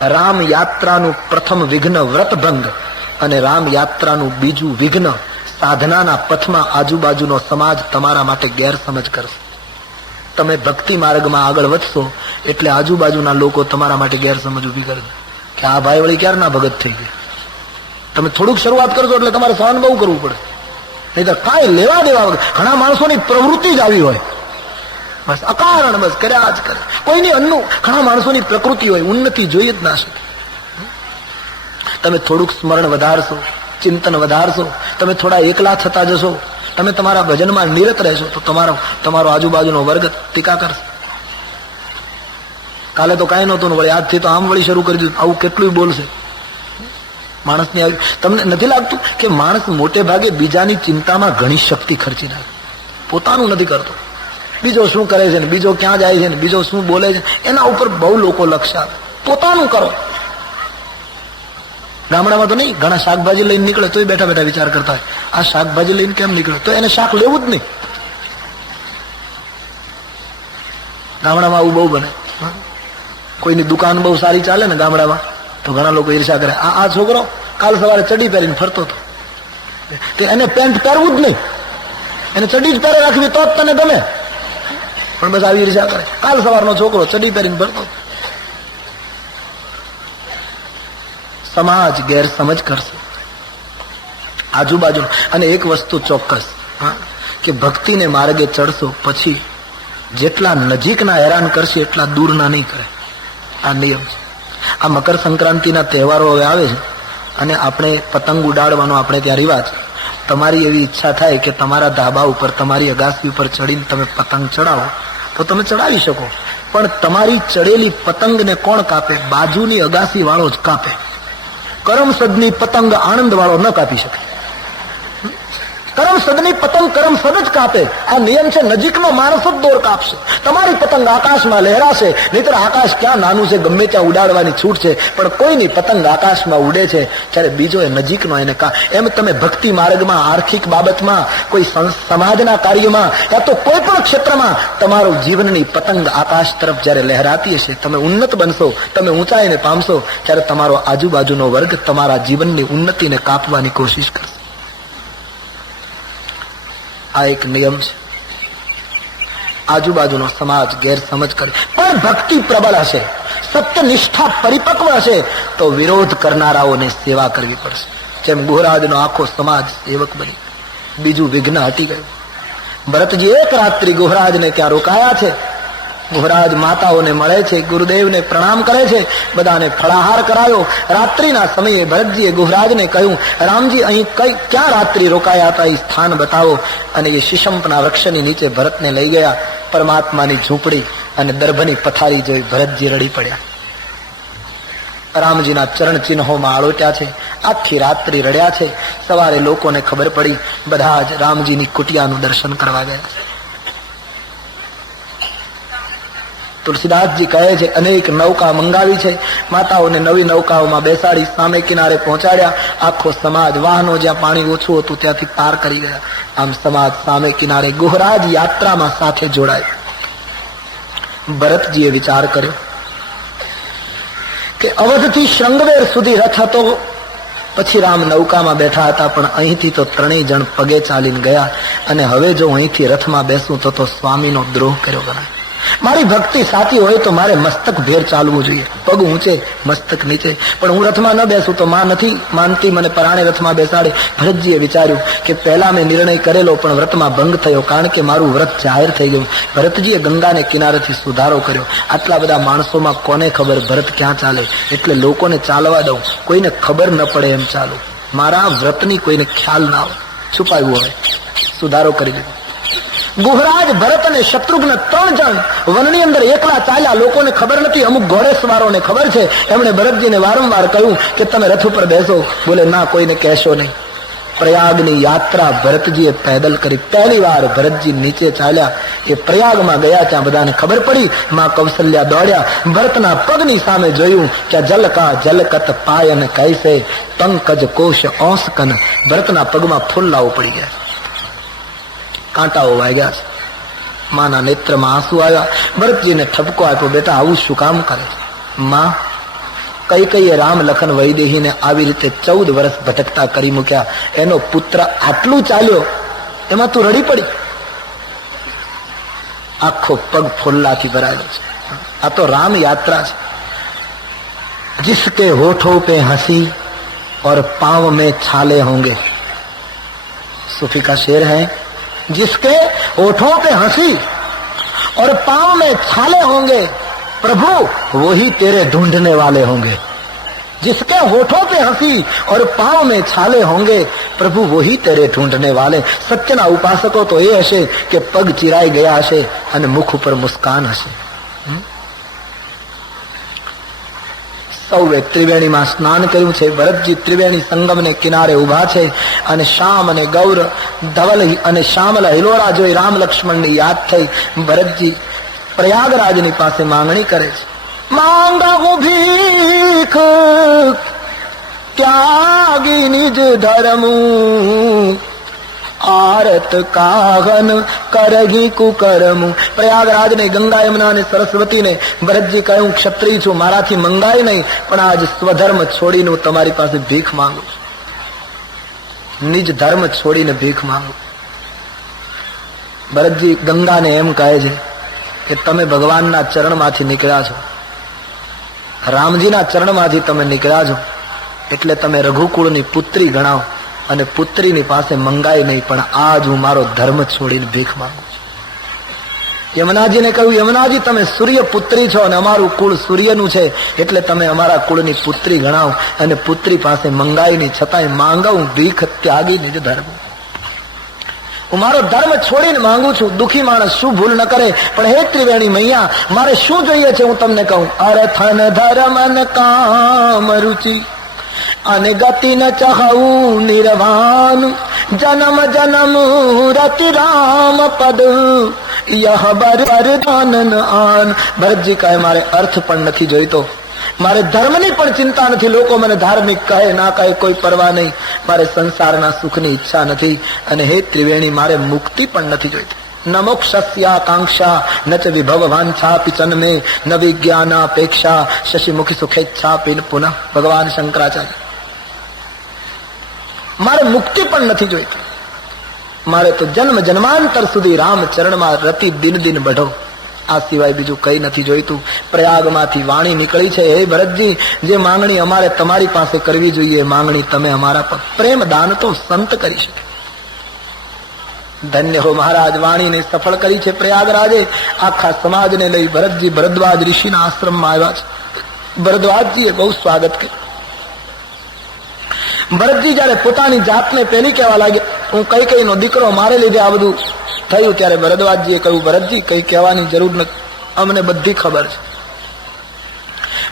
રામ યાત્રાનું પ્રથમ વિઘ્ન વ્રતભંગ અને રામ યાત્રાનું બીજું વિઘ્ન સાધનાના પથમાં આજુબાજુનો સમાજ તમારા માટે ગેરસમજ કરશે. તમે ભક્તિ માર્ગમાં આગળ વધશો એટલે આજુબાજુના લોકો તમારા માટે ગેરસમજ ઉભી કરશે કે આ ભાઈ વળી ક્યારના ભગત થઈ ગયા. તમે થોડુંક શરૂઆત કરશો એટલે તમારે સહન બહુ કરવું પડે, નહીં તો કાંઈ લેવા દેવા વગર. ઘણા માણસોની પ્રવૃત્તિ જ આવી હોય, બસ અકારણ બસ કર્યા જ કરે. કોઈની અન્નું ઘણા માણસોની પ્રકૃતિ હોય, ઉન્નતિ જોઈ જ ના શકે. તમે થોડુંક સ્મરણ વધારશો, ચિંતન વધારશો, તમે થોડા એકલા થતા જશો, તમે તમારા ભજનમાં નિરત રહેશો તો તમારો આજુબાજુનો વર્ગ ટીકા કરશે. કાલે તો કાંઈ નહોતું, વળી આજથી તો આમ વળી શરૂ કરી દીધું, આવું કેટલું બોલશે. માણસની આવી તમને નથી લાગતું કે માણસ મોટે ભાગે બીજાની ચિંતામાં ઘણી શક્તિ ખર્ચી નાખે, પોતાનું નથી કરતો. બીજો શું કરે છે ને, બીજો ક્યાં જાય છે ને, બીજો શું બોલે છે, એના ઉપર બહુ લોકો લક્ષ્ય આપે. પોતાનું કરો. ગામડામાં તો નહીં, ઘણા શાકભાજી લઈને નીકળે તોય બેઠા બેઠા વિચાર કરતા હોય આ શાકભાજી લઈને કેમ નીકળે, તો એને શાક લેવું જ નહીં. ગામડામાં આવું બહુ બને. કોઈની દુકાન બહુ સારી ચાલે ને ગામડામાં તો ઘણા લોકો ઈર્ષા કરે, આ છોકરો કાલ સવારે ચડી પહેરીને ફરતો હતો, એને પેન્ટ પહેરવું જ નહીં, એને ચડી જ પહેરે રાખવી તો જ તને ગમે. પણ બસ આવી ઈર્ષા કરે, કાલ સવારનો છોકરો ચડી પહેરીને ફરતો. સમાજ ગેરસમજ કરશે આજુબાજુ. અને એક વસ્તુ ચોક્કસ કે ભક્તિને માર્ગે ચડશો પછી જેટલા નજીકના હેરાન કરશે એટલા દૂરના નહીં કરે. આ નિયમ છે. આ મકર સંક્રાંતિના તહેવારો હવે આવે છે અને આપણે પતંગ ઉડાડવાનો આપણે ત્યાં રિવાજ. તમારી એવી ઈચ્છા થાય કે તમારા ધાબા ઉપર, તમારી અગાસી ઉપર ચડીને તમે પતંગ ચડાવો તો તમે ચડાવી શકો, પણ તમારી ચડેલી પતંગને કોણ કાપે? બાજુની અગાસી વાળો જ કાપે. કરમસદની પતંગ આનંદ વાળો ન કાપી શકે. કરમસદની પતંગ કરમસદ જ કાપે. આ નિયમ છે. નજીકનો માણસ જ દોર કાપશે. તમારી પતંગ આકાશમાં લહેરાશે, નહીતર આકાશ ક્યાં નાનું છે, ગમે ત્યાં ઉડાડવાની છૂટ છે, પણ કોઈની પતંગ આકાશમાં ઉડે છે ત્યારે બીજો એ નજીકનો એને એમ તમે ભક્તિ માર્ગમાં, આર્થિક બાબતમાં, કોઈ સમાજના કાર્યમાં યા તો કોઈ પણ ક્ષેત્રમાં તમારું જીવનની પતંગ આકાશ તરફ જયારે લહેરાતી હશે, તમે ઉન્નત બનશો, તમે ઊંચાઈને પામશો, ત્યારે તમારો આજુબાજુનો વર્ગ તમારા જીવનની ઉન્નતિને કાપવાની કોશિશ કરશે. આ એક નિયમ છે. આજુબાજુનો સમાજ ગેરસમજ કરે, પણ ભક્તિ પ્રબળ હશે, સત્યનિષ્ઠા પરિપક્વ હશે તો વિરોધ કરનારાઓને સેવા કરવી પડશે. જેમ ગુહરાજનો આખો સમાજ સેવક બની, બીજું વિઘ્ન હટી ગયું. ભરતજી એક રાત્રિ ગુહરાજને ત્યાં રોકાયા છે. ગુહરાજ માતાઓને મળે છે, ગુરુદેવને પ્રણામ કરે છે, બધાને ફળાહાર કરાયો. રાત્રિના સમયે ભરતજીએ ગુહરાજને કહ્યું, રામજી અહીં ક્યાં રાત્રિ રોકાયા હતા, એ સ્થાન બતાવો. અને એ શિશંપના વૃક્ષની નીચે ભરતને લઈ ગયા. પરમાત્માની ઝૂંપડી અને દર્ભની પથારી જોઈ ભરતજી રડી પડ્યા. રામજીના ચરણ ચિહ્નોમાં આળોટ્યા છે. આખી રાત્રિ રડ્યા છે. સવારે લોકોને ખબર પડી, બધા જ રામજીની કુટિયાનું દર્શન કરવા ગયા. તુલસીદાસજી કહે છે, અનેક નૌકા મંગાવી છે, માતાઓને નવી નૌકાઓમાં બેસાડી સામે કિનારે પહોંચાડ્યા. આખો સમાજ વાહનો જ્યાં પાણી ઓછું હતું ત્યાંથી પાર કરી ગયા. આમ સમાજ સામે કિનારે ગુહરાજ યાત્રામાં સાથે જોડાય. ભરતજીએ વિચાર કર્યો કે અવધથી શૃંગવેર સુધી રથ હતો, પછી રામ નૌકામાં બેઠા હતા, પણ અહીંથી તો ત્રણેય જણ પગે ચાલીને ગયા, અને હવે જો અહીંથી રથમાં બેસું તો સ્વામીનો દ્રોહ કર્યો ગણાય. મારી ભક્તિ સાચી હોય તો મારે મસ્તક ભેર ચાલવું જોઈએ, પગ ઊંચે મસ્તક નીચે. પણ હું રથમાં ન બેસું તો માં નથી માનતી, મને પરાણે રથમાં બેસાડે. ભરતજીએ વિચાર્યું કે પહેલા મેં નિર્ણય કરેલો પણ વ્રતમાં ભંગ થયો, કારણ કે મારું વ્રત જાહેર થઈ ગયું. ભરતજીએ ગંગાને કિનારેથી સુધારો કર્યો. આટલા બધા માણસોમાં કોને ખબર ભરત ક્યાં ચાલે, એટલે લોકોને ચાલવા દઉં, કોઈને ખબર ન પડે એમ ચાલુ, મારા વ્રતની કોઈને ખ્યાલ ના આવે, છુપાવ્યું. હવે સુધારો કરી દીધો. ગુહરાજ, ભરત અને શત્રુઘ્ન ત્રણ જણ વનની અંદર એકલા ચાલ્યા. લોકોને ખબર નથી, અમુક ઘોડેસવારોને ખબર છે. એમણે ભરતજીને વારંવાર કહ્યું કે તમે રથ ઉપર બેસો. બોલે ના, કોઈને કહેશો નહીં. પ્રયાગની યાત્રા ભરતજીએ પેદલ કરી. પહેલી વાર ભરતજી નીચે ચાલ્યા. એ પ્રયાગમાં ગયા, ત્યાં બધાને ખબર પડી. માં કૌશલ્યા દોડ્યા, ભરતના પગની સામે જોયું કે જલકા જલકત પાયન કૈસે પંકજ કોશ ઓંસકન. ભરતના પગમાં ફૂલ્લાઓ પડી ગયા, કાંટાઓ વાગ્યા છે. માના નેત્રમાં આંસુ આવ્યા. ભરતજીને ઠપકો આપ્યો, બેટા આવું શું કામ કરે? માં કઈ રામ લખન વૈદેહીને આવી રીતે 14 વર્ષ ભટકતા કરી મૂક્યા. એનો પુત્ર આટલું ચાલ્યો, એમાં તું રડી પડી? આખો પગ ફોલ્લાથી ભરાયેલો છે. આ તો રામ યાત્રા છે. जिसके होठों पे हंसी और पांव में छाले होंगे, सूफी का शेर है, जिसके होठों पे हंसी और पांव में छाले होंगे प्रभु वही तेरे ढूंढने वाले होंगे. जिसके होठों पे हंसी और पांव में छाले होंगे प्रभु वही तेरे ढूंढने वाले. सत्यना उपासको तो ये हशे કે પગ ચિરાઈ ગયા હશે અને મુખ ઉપર મુસ્કાન હશે. સૌએ ત્રિવેણીમાં સ્નાન કર્યું છે. ભરતજી ત્રિવેણી સંગમને કિનારે ઉભા છે અને શ્યામ અને ગૌર ધવલ અને શ્યામલ હિલોરા જોઈ રામ લક્ષ્મણની યાદ થઈ. ભરતજી પ્રયાગરાજની પાસે માંગણી કરે છે. માંગુ ભીખ ત્યાગી નિજ ધર્મ આરત કાગન કરગી કુકર્મ. પ્રયાગરાજ ને ગંગા યમુના અને સરસ્વતી ને ભરતજી કહ્યું, ક્ષત્રિય છું, મારાથી મંગાય નહીં, પણ આજ સ્વધર્મ છોડીને હું તમારી પાસે ભીખ માંગુ છું. નિજ ધર્મ છોડીને ભીખ માંગુ. ભરતજી ગંગાને એમ કહે છે કે તમે ભગવાનના ચરણમાંથી નીકળ્યા છો, રામજીના ચરણમાંથી તમે નીકળ્યા છો, એટલે તમે રઘુકુળની પુત્રી ગણાવો અને પુત્રીની પાસે મંગાય નહીં, પણ આજ હું મારો ધર્મ છોડીને ભીખ માંગુ છું. યમુનાજીને કહ્યું, યમુનાજી તમે સૂર્ય પુત્રી છો અને અમારું કુળ સૂર્યનું છે, એટલે તમે અમારા કુળની પુત્રી ગણાવો અને પુત્રી પાસે મંગાય નહીં, છતાંય માંગવું ભીખ ત્યાગી નિજ ધર્મ. હું મારો ધર્મ છોડીને માંગુ છું. દુખી માણસ શું ભૂલ ન કરે, પણ હે ત્રિવેણી મૈયા મારે શું જોઈએ છે હું તમને કહું. અર્થન ધર્મ કામ રુચિ અને ગતિ ન ચાહવું નિર્વાણ, જન્મ જન્મ રતિ રામ પદ યહ બરદાન આન. ભરતજી કહે, મારે અર્થ પણ નથી જોઈતો, મારે ધર્મની પણ ચિંતા નથી. લોકો મને ધાર્મિક કહે ના કહે કોઈ પરવા નહીં, મારે સંસારના સુખની ઈચ્છા નથી. અને હે ત્રિવેણી મારે મુક્તિ પણ નથી જોઈતી. ન મોક્ષસ્યાકાંક્ષા ન ચ વિભવ વાંછા પિચન્મે ન વિજ્ઞાનાપેક્ષા શશિમુખી સુખેચ્છા પિન પુનઃ. ભગવાન શંકરાચાર્ય, મારે મુક્તિ પણ નથી જોઈતી, મારે તો જન્મ જન્માંતર સુધી રામ ચરણમાં રતિ દિન દિન બઢો, આ સિવાય બીજું કઈ નથી જોઈતું. પ્રયાગમાંથી વાણી નીકળી છે, હે ભરતજી જે માંગણી અમારે તમારી પાસે કરવી જોઈએ, માંગણી તમે અમારા પર પ્રેમ દાન તો સંત કરી શકે. ધન્ય હો મહારાજ, વાણીને સફળ કરી છે પ્રયાગરાજે. આખા સમાજને લઈ ભરતજી ભરદ્વાજ ઋષિના આશ્રમમાં આવ્યા છે. ભરદ્વાજજીએ બહુ સ્વાગત કર્યું. ભરતજી જયારે પોતાની જાતને પેલી કહેવા લાગે, હું કઈ નો દીકરો, મારે લીધે આ બધું થયું, ત્યારે ભરદ્વાજજીએ કહ્યું, ભરતજી કઈ કહેવાની જરૂર નથી, અમને બધી ખબર છે.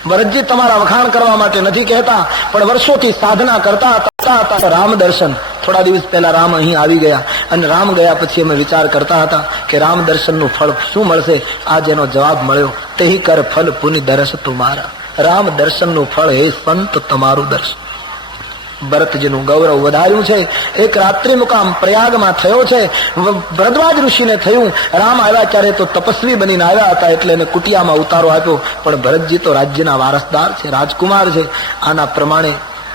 ભરતજી તમારા વખાણ કરવા માટે નથી કહેતા, પણ વર્ષોથી સાધના કરતા હતા. રામ દર્શન, થોડા દિવસ પહેલા રામ અહીં આવી ગયા, અને રામ ગયા પછી અમે વિચાર કરતા હતા કે રામ દર્શનનું ફળ શું મળશે. આજ એનો જવાબ મળ્યો, તેહી કર ફલ પુનિ દર્શ તુમારા. રામ દર્શનનું ફળ હે સંત તમારું દર્શન. ભરતજીનું ગૌરવ વધાર્યું છે. એક રાત્રિ મુકામ પ્રયાગમાં થયો છે. ભરદ્વાજ ઋષિને થયું, રામ આવ્યા ત્યારે તો તપસ્વી બનીને આવ્યા હતા, એટલે એને કુટિયામાં ઉતારો આપ્યો, પણ ભરતજી તો રાજ્યના વારસદાર છે, રાજકુમાર છે. આના પ્રમાણે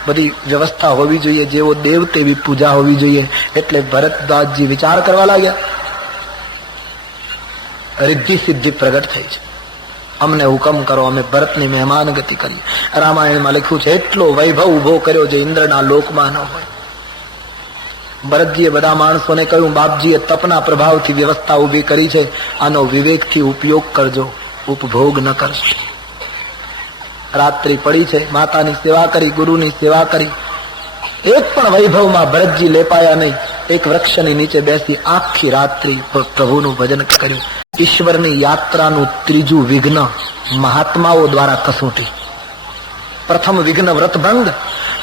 બધી વ્યવસ્થા હોવી જોઈએ, જેવો દેવ તેવી પૂજા હોવી જોઈએ. એટલે ભરદ્વાજજી વિચાર કરવા લાગ્યા. રિદ્ધિ સિદ્ધિ પ્રગટ થઈ છે, અમને હુકમ કરો, અમે ભરતની મહેમાન ગતિ કરી. રામાયણમાં લખ્યું છે, એટલો વૈભવ ઉભો કર્યો જે ઇન્દ્રના લોકમાં ન હોય. ભરતજીએ બધા માણસોને કહ્યું, બાપજીએ તપના પ્રભાવથી વ્યવસ્થા ઉભી કરી છે, આનો વિવેકથી ઉપયોગ કરજો, ઉપભોગ ન કરશો. રાત્રિ પડી છે, માતાની સેવા કરી, ગુરુની સેવા કરી, એક પણ વૈભવમાં ભરતજી લેપાયા નહીં. એક વૃક્ષની નીચે બેસી આખી રાત્રિ પ્રભુનું ભજન કર્યું. ઈશ્વરની યાત્રાનું ત્રીજું વિઘ્ન મહાત્માઓ દ્વારા કસોટી. પ્રથમ વિઘ્ન વ્રતભંગ,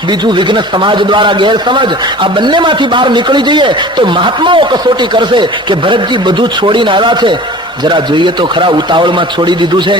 બીજું વિઘ્ન સમાજ દ્વારા ગેરસમજ. આ બંનેમાંથી બહાર નીકળી જઈએ તો મહાત્માઓ કસોટી કરશે કે ભરતજી બધું છોડીને આવ્યા છે, જરા જોઈએ તો ખરા, ઉતાવળમાં છોડી દીધું છે.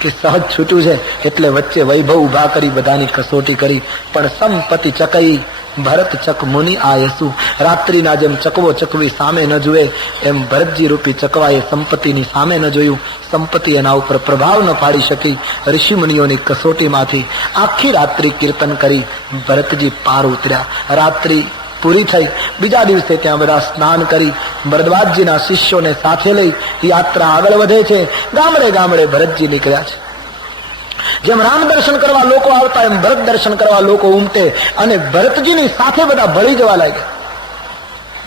કે સહજ છૂટ્યું છે એટલે વચ્ચે વૈભવ ઉભા કરી બધાની કસોટી કરી. પણ સંપત્તિ ચકઈ ભરત ચક મુનિ આયસુ. રાત્રિના જેમ ચકવો ચકવી સામે ન જુએ એમ ભરતજી રૂપી ચકવાએ સંપત્તિની સામે ન જોયું. સંપત્તિ એના ઉપર પ્રભાવ ન પાડી શકી. ઋષિ મુનિઓની કસોટીમાંથી આખી રાત્રિ કીર્તન કરી ભરતજી પાર ઉતર્યા. રાત્રિ પૂરી થઈ. બીજા દિવસે ત્યાં બધા સ્નાન કરી ભરદ્વાજજીના શિષ્યોને સાથે લઈ યાત્રા આગળ વધે છે. ગામડે ગામડે ભરતજી નીકળ્યા છે. જેમ રામ દર્શન કરવા લોકો આવતા એમ ભરત દર્શન કરવા લોકો ઉમટે અને ભરતજીની સાથે બધા ભળી જવા લાગ્યા.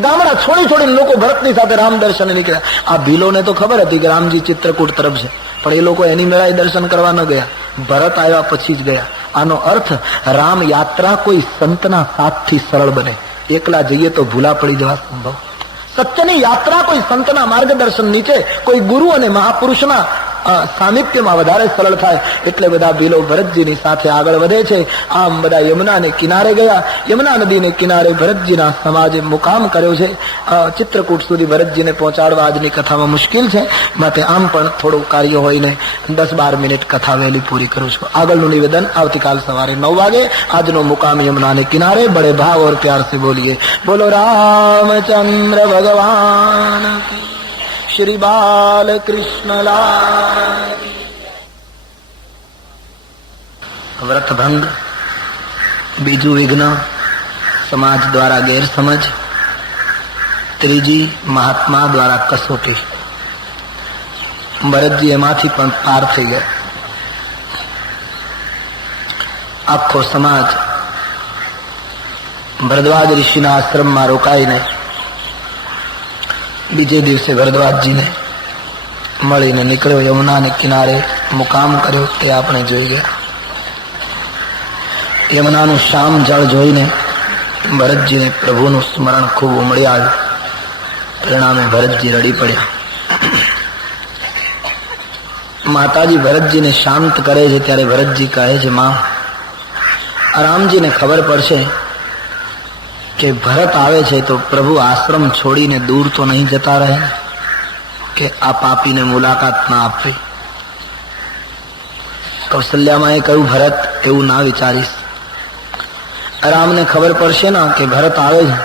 ગામડા છોડી છોડીને લોકો ભરતની સાથે રામ દર્શન નીકળ્યા. આ ભીલોને તો ખબર હતી કે રામજી ચિત્રકૂટ તરફ છે, પણ એ લોકો એની મેળાએ દર્શન કરવા ન ગયા. ભરત આવ્યા પછી જ ગયા. આનો અર્થ રામ યાત્રા કોઈ સંતના સાથથી સરળ બને. એકલા જઈએ તો ભૂલા પડી જવા સંભવ. સત્યની યાત્રા કોઈ સંતના માર્ગદર્શન નીચે કોઈ ગુરુ અને મહાપુરુષના સાનિધ્યમાં વધારે સરળ થાય. એટલે બધા ભીલો ભરતજીની સાથે આગળ વધે છે. આમ બધા યમુનાને કિનારે ગયા. યમુના નદીને કિનારે ભરતજીના સમાજે મુકામ કર્યો છે. ચિત્રકૂટ સુધી ભરતજીને પહોંચાડવા આજની કથામાં મુશ્કેલ છે, માટે આમ પણ થોડું કાર્ય હોઈને 10-12 મિનિટ કથા વહેલી પૂરી કરું છું. આગળનું નિવેદન આવતીકાલ સવારે 9 વાગે. આજનો મુકામ યમુનાને કિનારે. બડે ભાવ और प्यार से बोलिए बोलो रामचंद्र भगवान की, श्री बाल कृष्ण लाल. વ્રતભંગ, બીજું વિઘ્ન, સમાજ દ્વારા ગેરસમજ, ત્રીજી મહાત્મા દ્વારા કસોટી. ભરતજી એમાંથી પણ પાર થઈ ગયા. આખો સમાજ ભરદ્વાજ ઋષિના આશ્રમમાં રોકાઈને બીજે દિવસે ભરદ્વાજજીને મળીને નીકળ્યો. યમુનાને કિનારે મુકામ કર્યો તે આપણે જોઈ ગયા. યમુનાનું શ્યામ જળ જોઈને ભરતજીને પ્રભુનું સ્મરણ ખૂબ ઉમળી આવ્યું. પરિણામે ભરતજી રડી પડ્યા. માતાજી ભરતજીને શાંત કરે છે ત્યારે ભરતજી કહે છે, માં, રામજીને ખબર પડશે કે ભરત આવે છે તો પ્રભુ આશ્રમ છોડીને દૂર તો નહીં જતા રહે કે આ પાપીને મુલાકાત ના આપવી. કૌશલ્યામાં એ કહ્યું, ભરત, એવું ના વિચારીશ. રામને ખબર પડશે ને કે ભરત આવે છે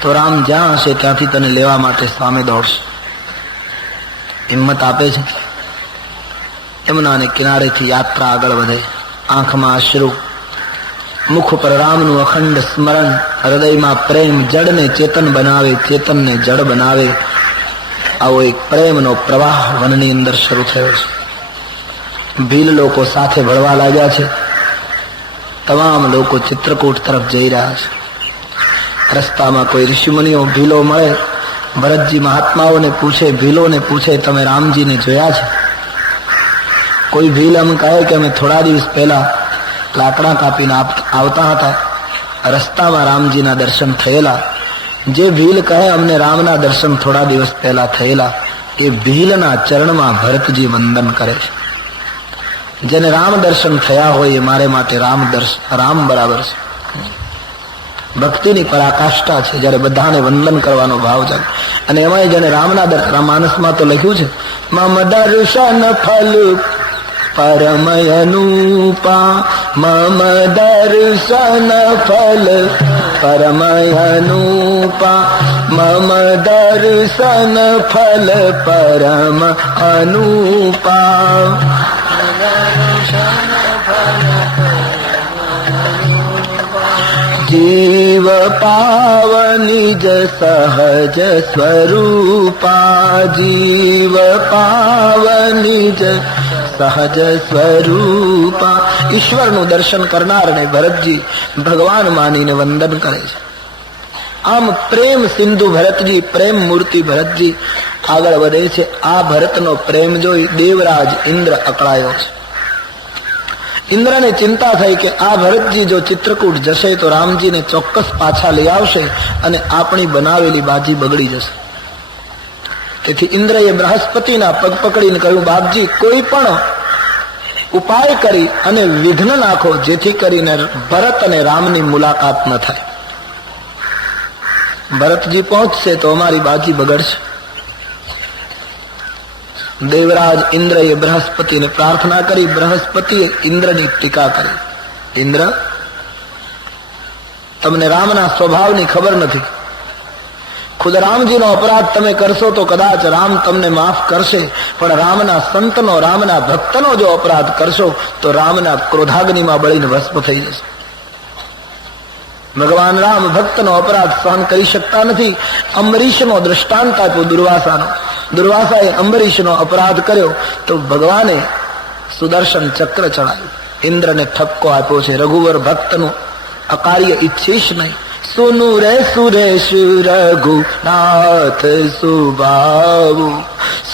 તો રામ જ્યાં હશે ત્યાંથી તને લેવા માટે સામે દોડશે. હિંમત આપે છે. યમુનાને કિનારેથી યાત્રા આગળ વધે. આંખમાં અશ્રુ, મુખ પર રામનું અખંડ સ્મરણ, હૃદયમાં પ્રેમ. જડને ચેતન બનાવે, ચેતનને જડ બનાવે. આવો એક પ્રેમનો પ્રવાહ વનની અંદર શરૂ થયો છે. ભીલ લોકો સાથે ભળવા લાગ્યા છે. તમામ લોકો ચિત્રકૂટ તરફ જઈ રહ્યા છે. રસ્તામાં કોઈ ઋષિમુનિઓ ભીલો મળે, ભરતજી મહાત્માઓને પૂછે, ભીલોને પૂછે, તમે રામજીને જોયા છે? કોઈ ભીલ એમ કહે કે અમે થોડા દિવસ પહેલા લાકડા કાપીને આવતા હતા, રસ્તામાં રામજીના દર્શન થયેલા. જે ભીલ કહે અમને રામના દર્શન થોડા દિવસ પહેલા થયેલા, એ ભીલના ચરણમાં ભરતજી વંદન કરે છે. જેને રામ દર્શન થયા હોય એ મારે માટે રામ બરાબર છે. ભક્તિની પરાકાષ્ઠા છે જ્યારે બધાને વંદન કરવાનો ભાવ જાગે. અને એમાં જેને રામના માનસમાં તો લખ્યું છે, મમ દર્શન ફલ પરમયનુપા, મમ દર્શન ફલ પરમયનુપા, મમ દર્શન ફલ પરમ અનુપા. જીવ પાવનિજ સહજ સ્વરૂપા, જીવ પાવનિજ સહજ સ્વરૂપા. ઈશ્વરનું દર્શન કરનારને ભરતજી ભગવાન માનીને વંદન કરે છે. આમ પ્રેમ સિંધુ ભરતજી, પ્રેમ મૂર્તિ ભરતજી આગળ વધે છે. આ ભરતનો પ્રેમ જોઈ દેવરાજ ઇન્દ્ર અકળાયો છે. ઇન્દ્રને ચિંતા થઈ કે આ ભરતજી જો ચિત્રકૂટ જશે તો રામજીને ચોક્કસ પાછા લઈ આવશે અને આપણી બનાવેલી બાજી બગડી જશે. તેથી ઇન્દ્રએ બૃહસ્પતિના પગ પકડીને કહ્યું, બાપજી, કોઈ પણ ઉપાય કરી અને વિઘ્ન નાખો જેથી કરીને ભરત અને રામની મુલાકાત ન થાય. ભરતજી પહોંચશે તો અમારી બાજી બગડશે. દેવરાજ ઇન્દ્રએ બૃહસ્પતિને પ્રાર્થના કરી. બૃહસ્પતિએ ઇન્દ્રની ટીકા કરી. ઇન્દ્ર, તમને રામના સ્વભાવની ખબર નથી. ખુદ રામજીનો અપરાધ તમે કરશો તો કદાચ રામ તમને માફ કરશે, પણ રામના સંતનો, રામના ભક્તનો જો અપરાધ કરશો તો રામના ક્રોધાગ્નિમાં બળીને ભસ્મ થઈ જશે. ભગવાન રામ ભક્તનો અપરાધ સહન કરી શકતા નથી. અંબરીશનો દૃષ્ટાંત આપ્યો દુર્વાસાનો. દુર્વાસાએ અંબરીશનો અપરાધ કર્યો તો ભગવાને સુદર્શન ચક્ર ચડાવ્યું. ઇન્દ્રને ઠપકો આપ્યો છે, રઘુવર ભક્તનું અકાર્ય ઈચ્છીશ નહીં. સુનું રે સુરેશ રઘુનાથ સુબાવું,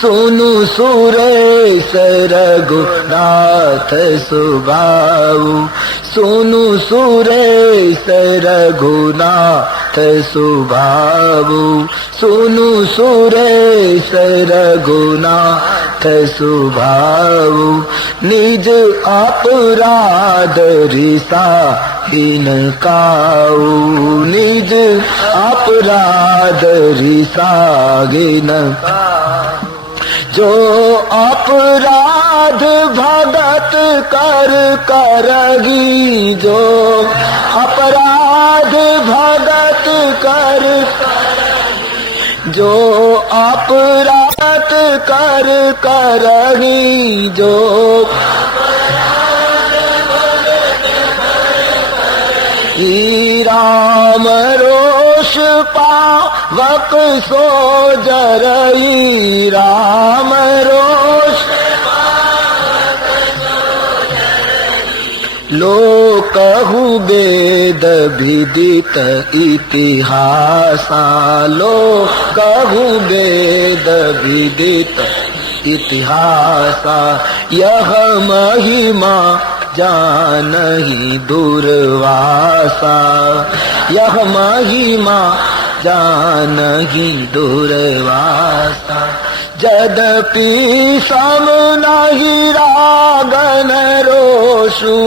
સુનું સુરેશ રઘુનાથ સુબાવું, સુનું સુરેશ રઘુનાથ સુબાવું, સુનું સુરેશ રઘુનાથ સુબાવું. નિજ અપરાધ રીસા હિનકાવું, નિજ અપરાધ રીસાગિન. જો અપરાધ ભગત કર કરગી, જો અપરાધ ભગત કર, જો અપરાધ કર કરગી, જો રામ રોષ પાવક સો જરઈ, રામ રોષ લોકહુ વેદ વિદિત ઇતિહાસા, લોકહુ વેદ વિદિત ઇતિહાસા. યહ મહિમા जानहि दुर्वासा, यह महिमा जानहि दुर्वासा. जदपि सम नहीं रागन रोषु,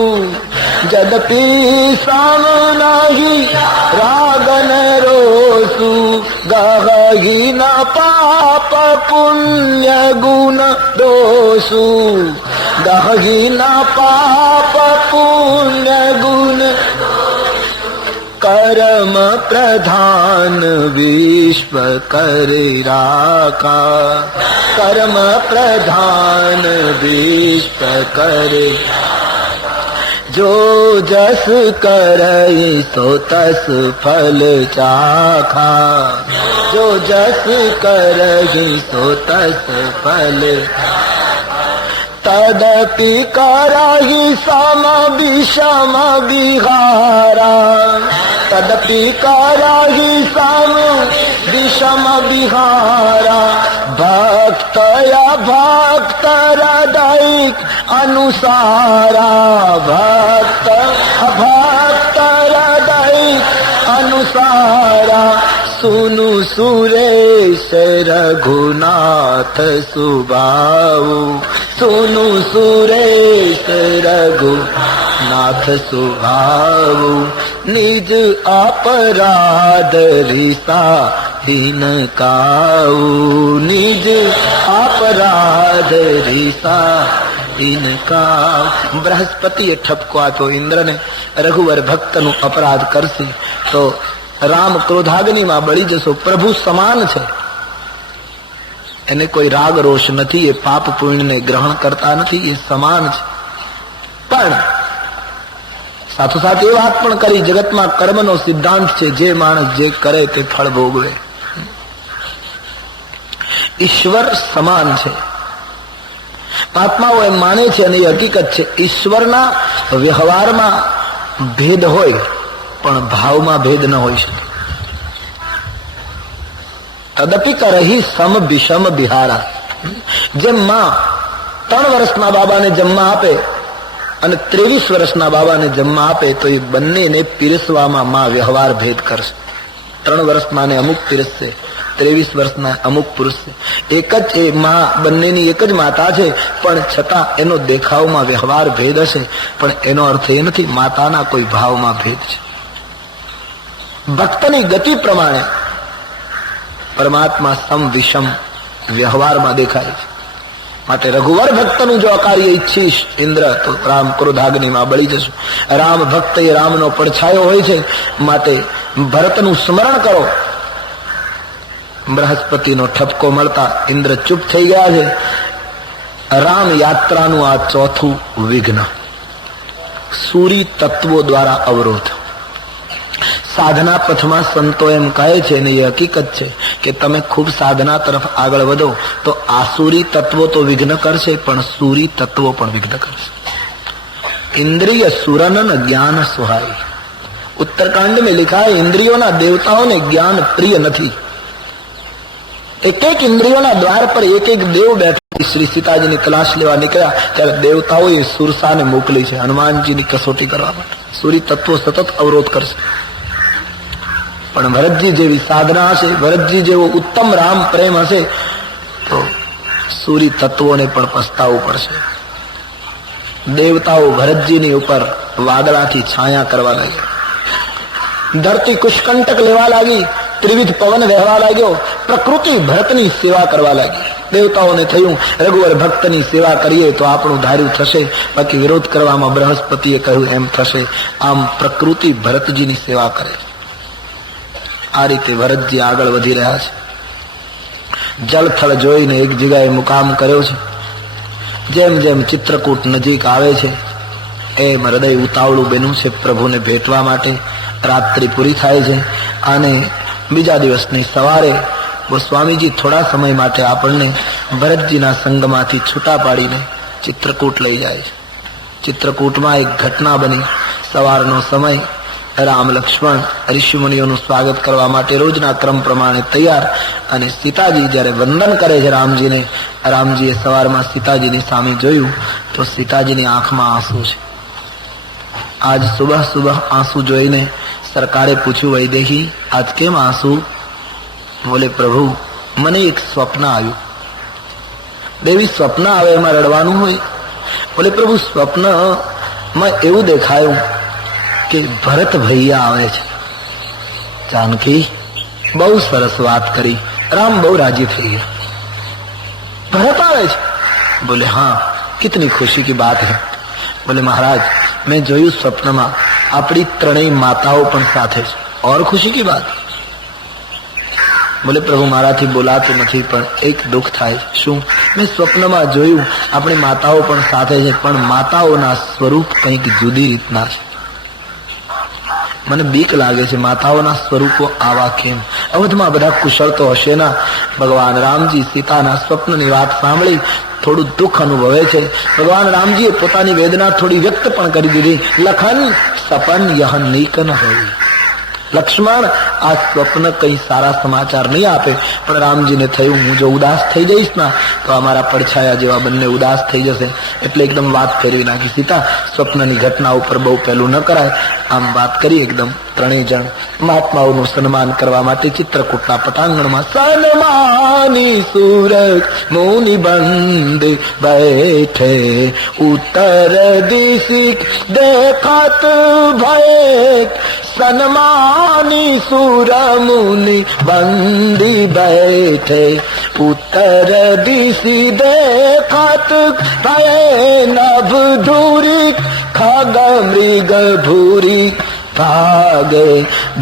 जदपि सम नहीं रागन रोषु. गहि न पाप पुण्य गुण दोषु, गहि न पाप पुण्य गुण. कर्म प्रधान विश्व करे राखा, कर्म प्रधान विश्व करे. जो जस करई सो तस फल चाखा, जो जस करई सो तस फल. तदपि करहि सम विषम विहारा, तदपि करहि सम विषम विहारा. भक्त भक्त हृदय अनुसारा, भक्त भक्त हृदय अनुसारा. सुनु सुरेश रघुनाथ सुबाऊ, सुनु सुरेश रघुनाथ सुबाऊ. निज अपराध रिसा हिनकाऊ, निज अपराध रिसा हिनकाऊ. બૃહસ્પતિએ ઠપકો આપ્યો ઇન્દ્રને, રઘુવર ભક્તનું અપરાધ કરશે તો રામ ક્રોધાગ્નિમાં બળી જશો. પ્રભુ સમાન છે, એને કોઈ રાગ રોષ નથી, એ પાપ પુણ્યને ગ્રહણ કરતા નથી, એ સમાન છે. પણ સાથોસાથ એ વાત પણ કરી, જગતમાં કર્મનો સિદ્ધાંત છે, જે માણસ જે કરે તે ફળ ભોગવે. ઈશ્વર સમાન છે. મહાત્માઓ એમ માને છે અને એ હકીકત છે. ઈશ્વરના વ્યવહારમાં ભેદ હોય પણ ભાવમાં ભેદ ન હોઈ શકે. તદપિ કરહી સમ વિષમ બિહારા. જેમ માં 3 વર્ષના બાબાને જન્મા આપે અને 23 વર્ષના બાબાને જન્મા આપે તો એ બંનેને પીરસવામાં માં વ્યવહાર ભેદ કરશે. 3 વર્ષના ને અમુક પીરસશે, 23 વર્ષના અમુક પુરુષ છે. એક જ એ માં, બંનેની એક જ માતા છે, પણ છતાં એનો દેખાવમાં વ્યવહાર ભેદ હશે, પણ એનો અર્થ એ નથી માતાના કોઈ ભાવમાં ભેદ છે. ભક્તની ગતિ પ્રમાણે પરમાત્મા સમ વિષમ વ્યવહારમાં દેખાય છે. માટે રઘુવર ભક્તનું જો અકાર્ય ઈચ્છીશ ઇન્દ્ર તો રામ ક્રોધાગ્નિમાં બળી જશું. રામ ભક્ત એ રામનો પડછાયો હોય છે, માટે ભરતનું સ્મરણ કરો. બૃહસ્પતિનો ઠપકો મળતા ઇન્દ્ર ચૂપ થઈ ગયા છે. રામ યાત્રાનું આ ચોથું વિઘ્ન, સૂરી તત્વો દ્વારા અવરોધ. સાધના પથમાં સંતો એમ કહે છે, અને એ હકીકત છે કે તમે ખૂબ સાધના તરફ આગળ વધો તો આસુરી તત્વો તો વિઘ્ન કરશે, પણ સૂરી તત્વો પણ વિઘ્ન કરશે. इंद्रिय सुरनन ज्ञान सुहाई. उत्तरकांड में लिखा है इंद्रियों देवताओं ने ज्ञान प्रिय नहीं. एक एक इंद्रियों द्वार पर एक एक देव बैठा. श्री सीताजी ने तलाश लेवा निकला ત્યારે દેવતાઓએ સુરસાને મોકલી છે હનુમાનજીની કસોટી કરવા માટે. સૂરી તત્વો સતત અવરોધ કરશે, પણ ભરતજી જેવી સાધના હશે, ભરતજી જેવો ઉત્તમ રામ પ્રેમ હશે તો સૂરી તત્વોને પણ પસ્તાવવું પડશે. દેવતાઓ ભરતજીની ઉપર વાદળાથી છાયા કરવા લાગ્યા. ધરતી કુશકંટક લેવા લાગી, ત્રિવિધ પવન વહેવા લાગ્યો, પ્રકૃતિ ભરતની સેવા કરવા લાગી. દેવતાઓને થયું રઘુવર ભક્તની સેવા કરીએ તો આપણું ધાર્યું થશે, બાકી વિરોધ કરવામાં બૃહસ્પતિએ કહ્યું એમ થશે. આમ પ્રકૃતિ ભરતજીની સેવા કરે. આ રીતે ભરતજી આગળ વધી રહ્યા છે. જળથળ જોઈને એક જગ્યાએ મુકામ કર્યો છે. જેમ જેમ ચિત્રકૂટ નજીક આવે છે એમ હૃદય ઉતાવળું બન્યું છે પ્રભુને ભેટવા માટે. રાત્રિ પૂરી થાય છે અને બીજા દિવસની સવારે ગોસ્વામીજી થોડા સમય માટે આપણને ભરતજીના સંગમાંથી છૂટા પાડીને ચિત્રકૂટ લઈ જાય છે. ચિત્રકૂટમાં એક ઘટના બની. સવારનો સમય, રામ લક્ષ્મણ ઋષિમુનિઓનું સ્વાગત કરવા માટે રોજના ક્રમ પ્રમાણે તૈયાર, અને સીતાજી જ્યારે વંદન કરે છે રામજીને, રામજીએ સવારમાં સીતાજીની સામે જોયું તો સીતાજીની આંખમાં આંસુ છે. આજ સુબહ સુબહ આંસુ જોઈને સરકારે પૂછ્યું, વૈદેહી આજ કેમ આંસુ? બોલે, પ્રભુ મને એક સ્વપ્ન આવ્યું. દેવી સ્વપ્ન આવે એમાં રડવાનું હોય? બોલે, પ્રભુ સ્વપ્નમાં એવું દેખાયું કે ભરત ભૈયા આવે છે. જાનકી બહુ સરસ વાત કરી. રામ બહુ રાજી થઈ ગયા. ભરત આવે છે? બોલે हाँ, कितनी खुशी की बात है. बोले महाराज मैं જોયું સ્વપ્નમાં આપણી ત્રણેય માતાઓ પણ સાથે છે. और खुशी की बात. બોલે પ્રભુ મારાથી બોલાતું નથી, પણ એક દુઃખ થાય. શું? મેં સ્વપ્નમાં જોયું આપણી માતાઓ પણ સાથે છે, પણ માતાઓના સ્વરૂપ કંઈક જુદી રીતના છે. મને બીક લાગે છે, માતાઓના સ્વરૂપો આવા કેમ? અવધમાં બધા કુશળ તો હશે ના? ભગવાન રામજી સીતાના સ્વપ્નની વાત સાંભળી થોડું દુઃખ અનુભવે છે. ભગવાન રામજીએ પોતાની વેદના થોડી વ્યક્ત પણ કરી દીધી. લખન સપન યહ નીક ન હોય. લક્ષ્મણ આ સ્વપ્ન કઈ સારા સમાચાર નહીં આપે. પણ રામજીને થયું હું જો ઉદાસ થઈ જઈશ ના તો અમારા પડછાયા જેવા બંને ઉદાસ થઈ જશે. એટલે એકદમ વાત ફેરવી નાખી. સીતા સ્વપ્નની ઘટના ઉપર બહુ પહેલું ન કરાય, આમ વાત કરી. એકદમ ત્રણેય જણ મહાત્માઓનું સન્માન કરવા માટે ચિત્રકૂટના પટાંગણમાં સન્માની સુરત મુનિ બંધ બેઠે ઉત્તર દિશી દેખાત ભય સન્માની સુર મુનિ બંધી બેઠે ઉત્તર દિશી દેખાત ભય નભ ધૂરી ખગ મૃગ ભૂરી ભાગે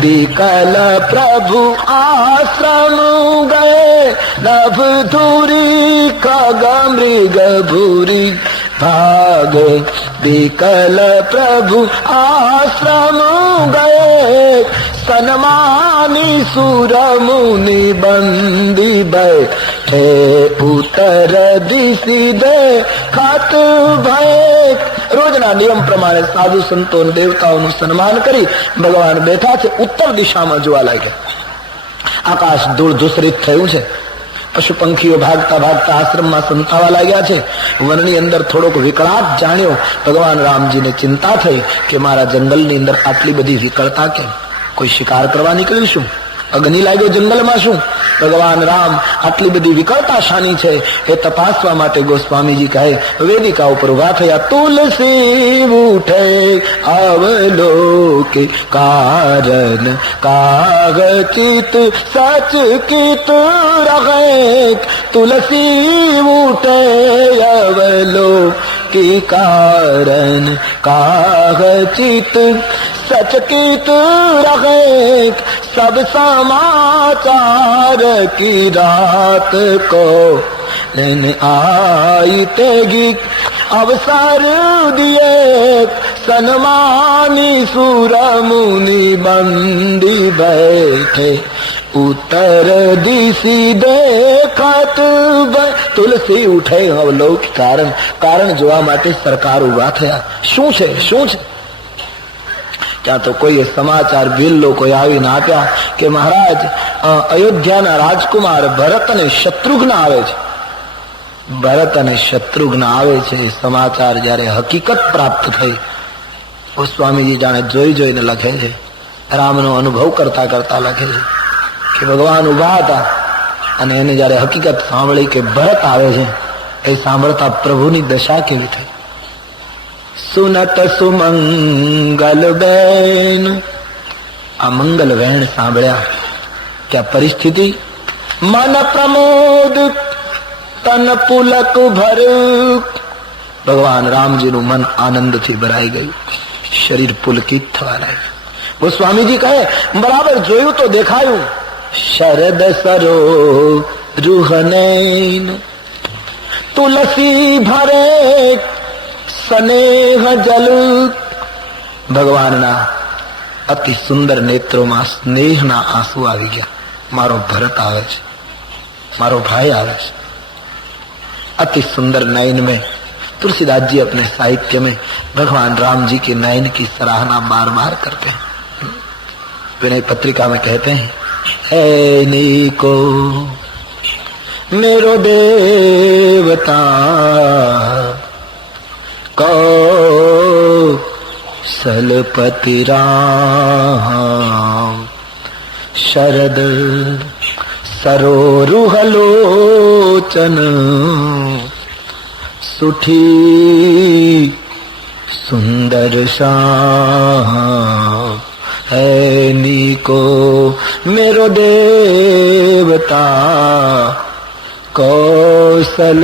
વિકલ પ્રભુ આશ્રમ ગયે નભ ધૂરી ખગ મૃગ ભૂરી ભાગે વિકલ પ્રભુ આશ્રમ ગયે સન્માની સુર મુનિ બંધી બેઠે ઉત્તર દિશી દેખાત ભય. રોજના નિયમ પ્રમાણે સાધુ સંતો દેવતાઓનું સન્માન કરી ભગવાન બેઠા છે. ઉત્તર દિશામાં જોવા લાગ્યા. આકાશ ધૂળ ધૂસરિત થયું છે. પશુ પંખીઓ ભાગતા ભાગતા આશ્રમમાં સંતાવા લાગ્યા છે. વનની અંદર થોડોક વિકળાટ જાણ્યો. ભગવાન રામજીને ચિંતા થઈ કે મારા જંગલની અંદર આટલી બધી વિકળતા કેમ? કોઈ શિકાર કરવા નીકળ્યું શું? અગ્નિ લાગ્યો જંગલમાં શું? ભગવાન રામ આટલી બધી વિકળતા શાની છે એ તપાસવા માટે ગોસ્વામીજી કહે વેદિકા ઉપર ઉભા થયા. તુલસી ઉઠે અવલોકે કારણ કાગ ચિત સચ કિત રહે. તુલસી ઉઠે અવલોકે કારણ કાગ ચિત सचकित रहे. सब समाचार की रात को लेने आई तेगी. अवसर दिए सन्मानी सुर मुनि बंदी बैठे. उत्तर दिशी देखत તુલસી ઉઠે અવલોક કારણ. કારણ જોવા માટે સરકાર ઉભા થયા. શું છે શું છે? ત્યાં તો કોઈએ સમાચાર ભીલ્લો કોઈ આવીને આપ્યા કે મહારાજ અયોધ્યાના રાજકુમાર ભરત અને શત્રુઘ્ન આવે છે. ભરત અને શત્રુઘ્ન આવે છે સમાચાર જયારે હકીકત પ્રાપ્ત થઈ, ગોસ્વામીજી જાણે જોઈ જોઈને લખે છે, રામનો અનુભવ કરતા કરતા લખે છે કે ભગવાન ઉભા હતા અને એને જયારે હકીકત સાંભળી કે ભરત આવે છે એ સાંભળતા પ્રભુની દશા કેવી થઈ. સુનત સુમંગલ બેન, આ મંગલ વેણ સાંભળ્યા કે આ પરિસ્થિતિ. મન પ્રમોદ તન પુલક ભર. ભગવાન રામજીનું મન આનંદથી ભરાઈ ગયું, શરીર પુલકિત થવા લાગ્યું. ગોસ્વામીજી કહે બરાબર જોયું તો દેખાયું. શરદ સરો રૂહનૈન તુલસી ભરે સ્નેહ જલ. ભગવાનના અતિ સુંદર નેત્રોમાં સ્નેહના આંસુ આવી ગયા. મારો ભરત આવે છે, મારો ભાઈ આવે છે. अति सुंदर नयन में तुलसीदास जी अपने साहित्य में भगवान राम जी के नयन की सराहना बार बार करते हैं. विनय पत्रिका में कहते हैं, ऐनी को मेरो देवता कौशलपति राम शरद सरोरुहलोचन सुठी सुंदर श्याम. है नीको मेरो देवता कौशल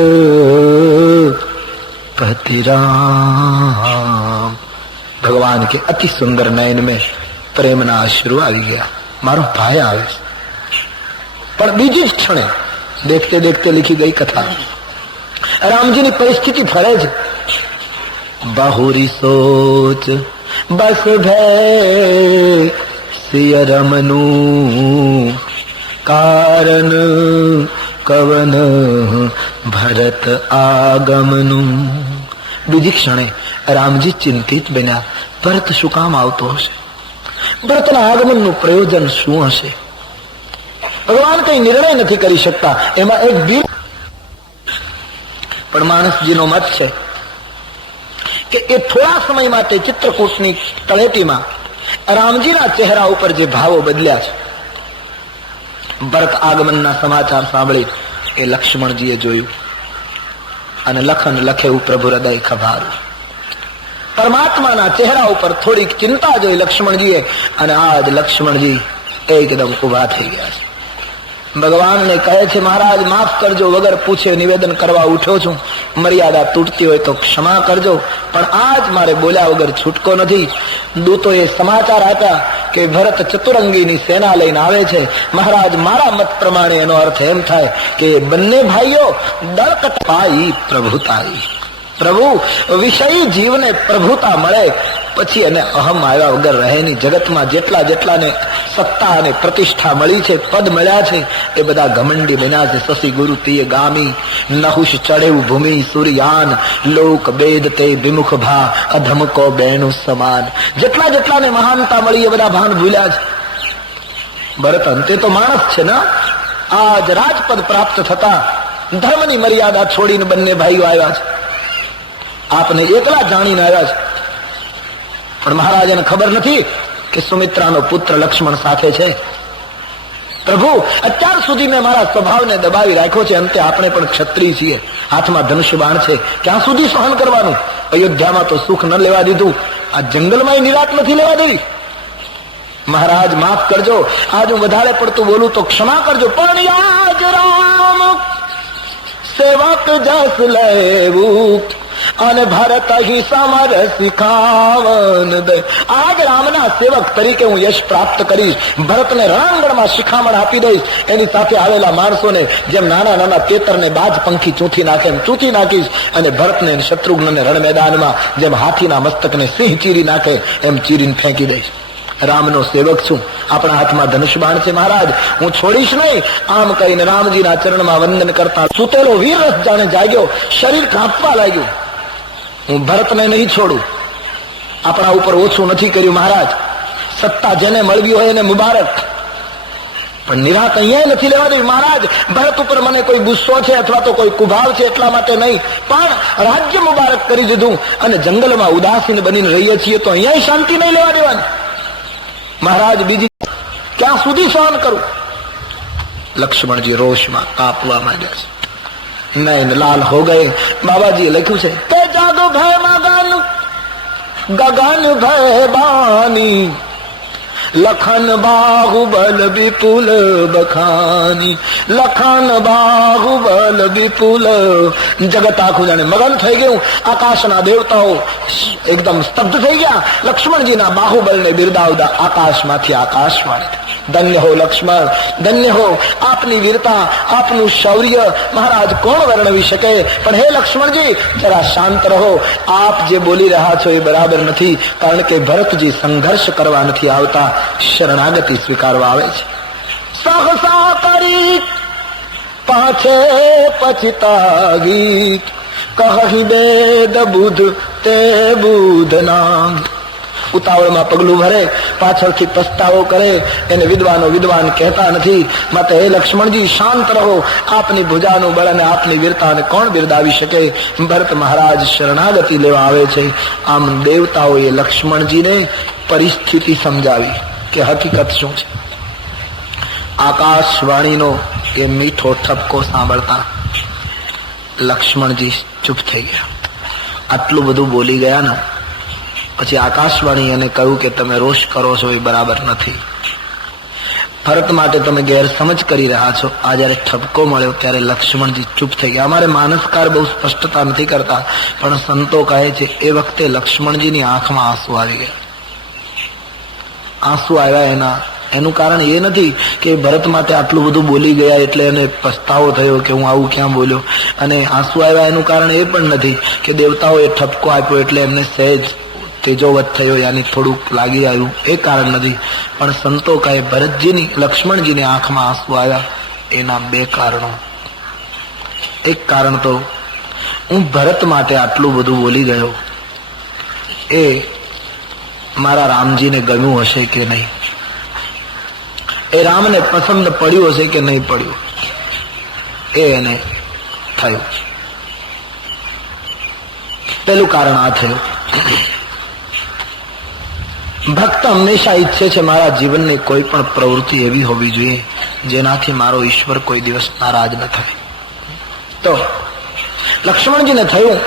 पति राम. भगवान के अति सुंदर नयन में प्रेमना अश्रु આવી ગયા. મારો ભાઈ આવે છે. પણ બીજી જ ક્ષણે દેખતે દેખતે લીખી ગઈ કથા. રામજીની પરિસ્થિતિ ફરે છે. બાહુરી સોચ બસ ભય સિય રમનું કારણ કવન ભરત આગમનું. બીજી ક્ષણે રામજી ચિંતિત બન્યા. ભરત શું કામ આવતો હશે? ભરતના આગમનનું પ્રયોજન શું હશે? ભગવાન કઈ નિર્ણય નથી કરી શકતા. એમાં એક બીર પણ માણસજીનો મત છે કે એ થોડા સમય માટે ચિત્રકૂટની તળેટીમાં રામજીના ચહેરા ઉપર જે ભાવો બદલ્યા છે, ભરત આગમનના સમાચાર સાંભળી એ લક્ષ્મણજીએ જોયું અને લખન લખેવું પ્રભુ હૃદય ખભારું. પરમાત્માના ચહેરા ઉપર થોડીક ચિંતા જોઈ લક્ષ્મણજીએ અને આજ લક્ષ્મણજી એકદમ ઉભા થઈ ગયા છે. ભગવાનને કહે છે, મહારાજ માફ કરજો, વગર પૂછે નિવેદન કરવા ઉઠ્યો છું. મર્યાદા તૂટતી હોય તો ક્ષમા કરજો, પણ આજ મારે બોલ્યા વગર છૂટકો નથી. દૂતોએ સમાચાર આપ્યા કે ભરત ચતુરંગીની સેના લઈને આવે છે. મહારાજ મારા મત પ્રમાણે એનો અર્થ એમ થાય કે બંને ભાઈઓ દળકટ પાઈ પ્રભુતાઈ. પ્રભુ વિષય જીવને પ્રભુતા મળે પછી એને અહમ આવ્યા વગર રહે નહીં. જગતમાં જેટલા જેટલાને સત્તા અને પ્રતિષ્ઠા મળી છે, પદ મળ્યા છે, એ બધા ઘમંડી બન્યા છે. શશી ગુરુ તીય ગામી નહુષ ચડેવ ભૂમિ સૂર્યાન લોક બેદ તે વિમુખ ભા અધમ કો બેણુ સમાન. જેટલા જેટલાને મહાનતા મળી એ બધા ભાન ભૂલ્યા છે. ભરત અંતે તો માણસ છે ને. આજ રાજપદ પ્રાપ્ત થતા ધર્મની મર્યાદા છોડીને બંને ભાઈઓ આવ્યા છે. આપને એકલા જાણીને આવ્યા છે. પણ મહારાજાને ખબર નથી કે સુમિત્રાનો પુત્ર લક્ષ્મણ સાથે છે. પ્રભુ અત્યાર સુધી મેં મારા સ્વભાવને દબાવી રાખ્યો છે, અંતે આપણે પણ ક્ષત્રિય છીએ, હાથમાં ધનુષ્ય બાણ છે, ક્યાં સુધી સહન કરવાનું? અયોધ્યામાં તો સુખ ન લેવા દીધું, આ જંગલમાં નિરાત નથી લેવા દેવી. મહારાજ માફ કરજો, આજ હું વધારે પડતું બોલું તો ક્ષમા કરજો, પણ યાદ રામ સેવક જસ લેવું અને ભરત હિ સમર શિખાવન દે. આજ રામના સેવક તરીકે હું યશ પ્રાપ્ત કરીશ, ભરતને રણાંગણમાં શિખામણ આપી દઈશ, એની સાથે આવેલા માણસોને જેમ નાના નાના તેતરને બાજ પંખી ચૂંથી નાખે એમ ચૂંથી નાખીશ, અને ભરતને શત્રુઘ્નને રણ મેદાનમાં જેમ હાથીના મસ્તકને સિંહ ચીરી નાખે એમ ચીરીને ફેંકી દઈશ. રામનો સેવક છું, આપણા હાથમાં ધનુષ બાણ છે મહારાજ, હું છોડીશ નહીં. આમ કહીને રામજીના ચરણમાં વંદન કરતા સુતેલો વીર રસ જાણે જાગ્યો, શરીર કાંપવા લાગ્યું. હું ભરતને નહીં છોડું, આપણા ઉપર ઓછું નથી કર્યું મહારાજ. સત્તા જેને મળવી હોય એને મુબારક, પણ નિરાત અહીંયા નથી લેવા દેવી મહારાજ. ભરત ઉપર મને કોઈ ગુસ્સો છે અથવા તો કોઈ કુભાવ છે એટલા માટે નહીં, પણ રાજ્ય મુબારક કરી દીધું અને જંગલમાં ઉદાસીન બનીને રહીએ છીએ તો અહીંયા શાંતિ નહીં લેવા દેવાની મહારાજ. બીજી ક્યાં સુધી સહન કરું? લક્ષ્મણજી રોષમાં કાપવા માંડ્યા છે, નયન લાલ હો ગયે. બાબાજીએ લખ્યું છે તે જાદુ ભય મગન ગગન ભય બાની, લખન બાહુબલ વિપુલ બખાની, લખન બાહુબલ વિપુલ. જગત આખું જાણે મગન થઈ ગયું, આકાશના દેવતાઓ એકદમ સ્તબ્ધ થઈ ગયા. લક્ષ્મણજીના બાહુબલને બિરદાવતા આકાશમાંથી આકાશવાણી. ધન્ય હો લક્ષ્મણ, ધન્ય હો આપની વીરતા, આપનું શૌર્ય મહારાજ કોણ વર્ણવી શકે? પણ હે લક્ષ્મણજી જરા શાંત રહો, આપ જે બોલી રહ્યા છો એ બરાબર નથી, કારણ કે ભરતજી સંઘર્ષ કરવા નથી આવતા, શરણાગતિ સ્વીકારવા આવે છે. સહસા કરી પાછે પછતા ગીત, કહી બેદ બુધ તે બુધ નામ. ઉતાવળમાં પગલું ભરે, પાછળથી પસ્તાવો કરે, એને વિદ્વાન કહેતા નથી. માટે હે લક્ષ્મણજી શાંત રહો, આપની ભુજાનું બળ અને આપની વીરતાને કોણ બિરદાવી શકે? ભરત મહારાજ શરણાગતિ લેવા આવે છે. આમ દેવતાઓએ લક્ષ્મણજીને પરિસ્થિતિ સમજાવી કે હકીકત શું છે. આકાશવાણીનો એ મીઠો ઠપકો સાંભળતા લક્ષ્મણજી ચૂપ થઈ ગયા. આટલું બધું બોલી ગયા ને પછી આકાશવાણી એને કહ્યું કે તમે રોષ કરો છો એ બરાબર નથી, ભરત માટે તમે ગેરસમજ કરી રહ્યા છો. આ જયારે ઠપકો મળ્યો ત્યારે લક્ષ્મણજી ચૂપ થઈ ગયા. અમારે માનસકાર બહુ સ્પષ્ટતા નથી કરતા, પણ સંતો કહે છે એ વખતે લક્ષ્મણજીની આંખમાં આંસુ આવી ગયા. આંસુ આવ્યા એનું કારણ એ નથી કે ભરત માટે આટલું બધું બોલી ગયા એટલે એને પસ્તાવો થયો કે હું આવું ક્યાં બોલ્યો, અને આંસુ આવ્યા એનું કારણ એ પણ નથી કે દેવતાઓએ ઠપકો આપ્યો એટલે એમને સહેજ તેજોવત થયો, યાની થોડુંક લાગી આવ્યું, એ કારણ નથી. પણ સંતો કહે ભરતજીની લક્ષ્મણજીની આંખમાં આંસુ આવ્યા એના બે કારણો. એક કારણ તો હું ભરત માટે આટલું બધું બોલી ગયો એ મારા રામજીને ગમ્યું હશે કે નહીં, એ રામને પસંદ પડ્યું હશે કે નહીં પડ્યું, એ એને થયું. પેલું કારણ આ થયું. ભક્ત હંમેશા ઈચ્છે છે મારા જીવનની કોઈ પણ પ્રવૃત્તિ એવી હોવી જોઈએ જેનાથી મારો ઈશ્વર કોઈ દિવસ નારાજ ન થાય. તો લક્ષ્મણજીને થયું